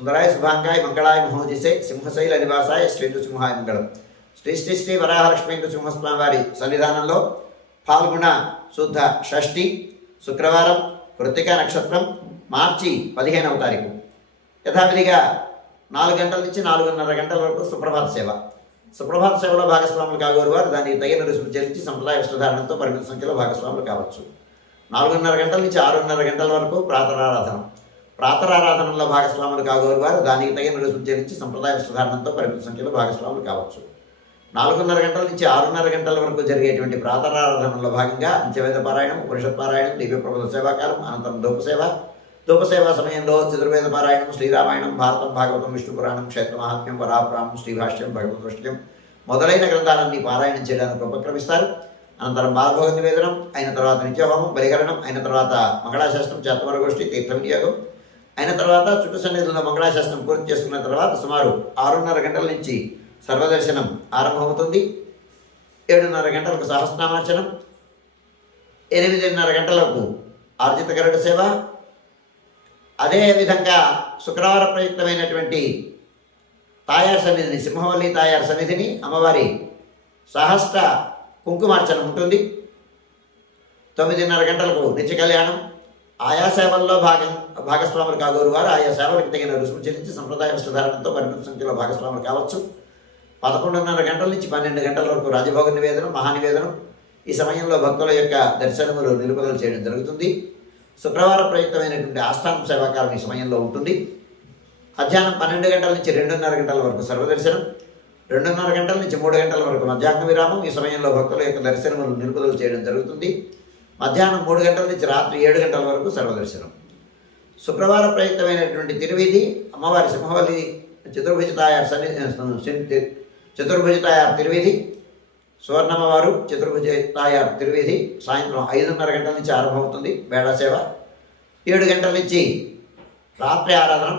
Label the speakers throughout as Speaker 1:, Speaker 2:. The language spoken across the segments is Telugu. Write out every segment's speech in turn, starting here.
Speaker 1: సుందరాయ శుభాంగాయ మంగళాయ మహోదిసే సింహశైల నివాసాయ శ్రీ నృసింహాయ మంగళం శ్రీ శ్రీ శ్రీ వరాహలక్ష్మీ వారి సన్నిధానంలో పాల్గొన శుద్ధ షష్ఠి శుక్రవారం కృతిక నక్షత్రం మార్చి పదిహేనవ తారీఖు యథావిధిగా నాలుగు గంటల నుంచి నాలుగున్నర గంటల వరకు సుప్రభాత సేవ సుప్రభాత సేవలో భాగస్వాములు కాగోరు వారు దానికి తగిన రుసుము చెల్లించి సంప్రదాయ వస్త్రధారణతో పరిమిత సంఖ్యలో భాగస్వాములు కావచ్చు నాలుగున్నర గంటల నుంచి ఆరున్నర గంటల వరకు ప్రాతరారాధన ప్రాతరారాధనలో భాగస్వాములు కాగోరు వారు దానికి తగిన రుసుము చెల్లించి సంప్రదాయ వస్త్రధారణతో పరిమిత సంఖ్యలో భాగస్వాములు కావచ్చు. నాలుగున్నర గంటల నుంచి ఆరున్నర గంటల వరకు జరిగేటువంటి ప్రాతరారాధనలో భాగంగా అంత్యవేద పారాయణం ఉపనిషత్ పారాయణం దివ్య ప్రబంధ సేవాకాలం అనంతరం ధూపసేవ ధూపసేవ సమయంలో చతుర్వేద పారాయణం శ్రీరామాయణం భారతం భాగవతం విష్ణు పురాణం క్షేత్రమహాత్మ్యం వరాపురాణం శ్రీభాష్యం భగవద్ దృష్ట్యం మొదలైన గ్రంథాలన్నీ పారాయణం చేయడానికి ఉపక్రమిస్తారు. అనంతరం బాలభోగ నివేదనం అయిన తర్వాత నిత్యహోమం బలికరణం అయిన తర్వాత మంగళాశాస్త్రం చేతమరగోష్ఠి తీర్థ వినియోగం అయిన తర్వాత చుట్టు సన్నిధిలో మంగళాశాస్త్రం పూర్తి చేసుకున్న తర్వాత సుమారు ఆరున్నర గంటల నుంచి సర్వదర్శనం ఆరంభమవుతుంది. ఏడున్నర గంటలకు సహస్రనామార్చనం. ఎనిమిదిన్నర గంటలకు ఆర్జిత గరుడ సేవ అదేవిధంగా శుక్రవార ప్రయుక్తమైనటువంటి తాయార్ సన్నిధిని సింహవల్లి తాయార్ సన్నిధిని అమ్మవారి సహస్ర కుంకుమార్చన ఉంటుంది. తొమ్మిదిన్నర గంటలకు నిత్య కళ్యాణం ఆయా సేవల్లో భాగం భాగస్వాములు కాగోరు వారు. ఆయా సేవలకు తగిన రుసుము చెల్లించి సంప్రదాయ వస్త్రధారణతో పరిమిత సంఖ్యలో భాగస్వాములు కావచ్చు. పదకొండున్నర గంటల నుంచి పన్నెండు గంటల వరకు రాజభోగ నివేదనం మహానివేదనం ఈ సమయంలో భక్తుల యొక్క దర్శనములు నిలుపుదల చేయడం జరుగుతుంది. శుక్రవారం ప్రయుక్తమైనటువంటి ఆస్థానం సేవాకాలం ఈ సమయంలో ఉంటుంది. మధ్యాహ్నం పన్నెండు గంటల నుంచి రెండున్నర గంటల వరకు సర్వదర్శనం రెండున్నర గంటల నుంచి మూడు గంటల వరకు మధ్యాహ్న విరామం. ఈ సమయంలో భక్తుల యొక్క దర్శనములు నిలుపుదల చేయడం జరుగుతుంది. మధ్యాహ్నం మూడు గంటల నుంచి రాత్రి ఏడు గంటల వరకు సర్వదర్శనం. శుక్రవారం ప్రయుక్తమైనటువంటి తిరువీధి అమ్మవారి సింహవల్లి చతుర్భుజ తాయారు సన్ని చతుర్భుజ తాయారు తిరువీధి సువర్ణమ్మవారు చతుర్భుజ తాయారు సాయంత్రం ఐదున్నర గంటల నుంచి ఆరంభమవుతుంది వేళ సేవ ఏడు గంటల నుంచి రాత్రి ఆరాధన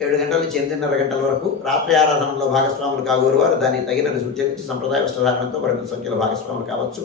Speaker 1: ఏడు గంటల నుంచి ఎనిమిదిన్నర గంటల వరకు రాత్రి ఆరాధనలో భాగస్వాములు కాగోరు వారు దానికి తగిన సూచించి సంప్రదాయ వస్త్రధారణతో పరిమిత సంఖ్యలో భాగస్వాములు కావచ్చు.